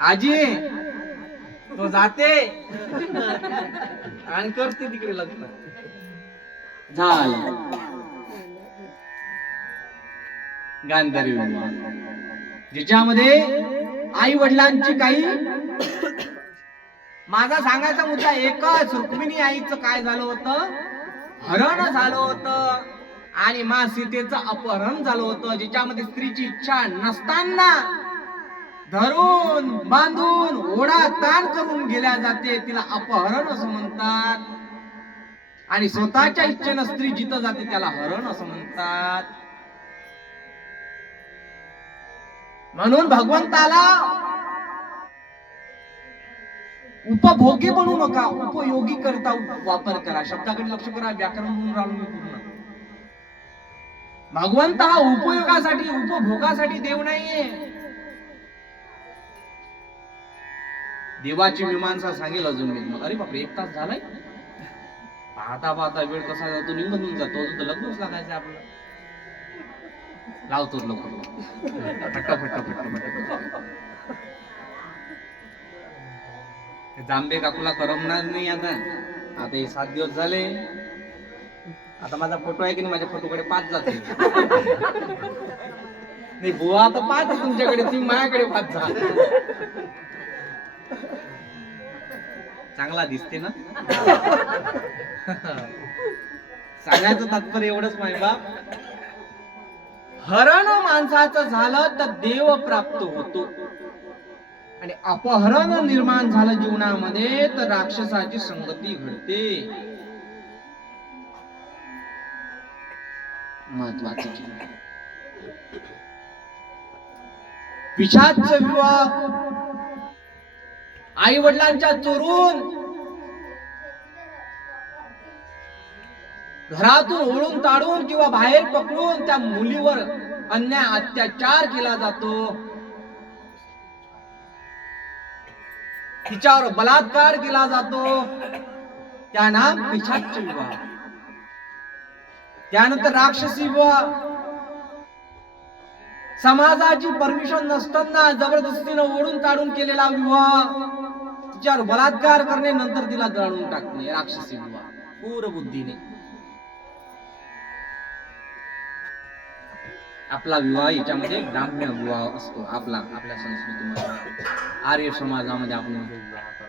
आजी तो जाते आणि करते तिकडे लग्न. झालं गांधारी विवाह, ज्याच्यामध्ये आई वडिलांची काही, माझा सांगायचा मुद्दा एकच, रुक्मिणी आईचं काय झालं होतं, हरण झालं होतं आणि मा सीतेचं अपहरण झालं होतं, ज्याच्यामध्ये स्त्रीची इच्छा नसताना धरून बांधून ओढा ताण करून गेल्या जाते, तिला अपहरण असं म्हणतात. आणि स्वतःच्या इच्छेनं स्त्री जिथं जाते त्याला हरण असं म्हणतात. म्हणून भगवंताला उपभोगी बनू नका, उपयोगी करता वापर करा. शब्दाकडे लक्ष करा, व्याकरण म्हणून राहिलो मी पूर्ण. भगवंत हा उपयोगासाठी, उपभोगासाठी देव नाहीये. देवाची मीमांसा सांगेल अजून मी. अरे बापरे, 1 तास झालाय. पाहता पाहता वेळ कसा जातो, निघून जातो. अजून तर लग्नच लागायचं आपलं. लावतो लवकर फटाफट. जांबे काकूला करमणार नाही आता. आता हे 7 दिवस झाले. आता माझा फोटो आहे की नाही, माझ्या फोटोकडे 5 जाते. नाही बुवा, आता 5 तुमच्याकडे, तुम्ही माझ्याकडे 5 जा. चांगला दिसते ना. सांगायचं तात्पर्य एवढंच माहिती बाप, हरण माणसाचं झालं तर देव प्राप्त होतो, आणि अपहरण निर्माण झालं जीवनामध्ये तर राक्षसाची संगती घडते. महत्वाचं पिशाच विवाह, आई वडिलांच्या चोरून घरातून ओढून ताडून किंवा बाहेर पकडून त्या मुलीवर अन्याय अत्याचार केला जातो, तिच्यावर बलात्कार केला जातो, त्या नाम पिशाच विवाह. त्यानंतर राक्षसी विवाह, समाजाची परमिशन नसताना जबरदस्तीने ओढून ताडून केलेला विवाह, तिच्यावर बलात्कार करणे, नंतर तिला जाळून टाकणे, राक्षसी विवाह. पूर्ण बुद्धीने आपला विवाह याच्यामध्ये ग्राम्य विवाह असतो. आपल्या संस्कृतीमध्ये, आर्य समाजामध्ये आपण विवाह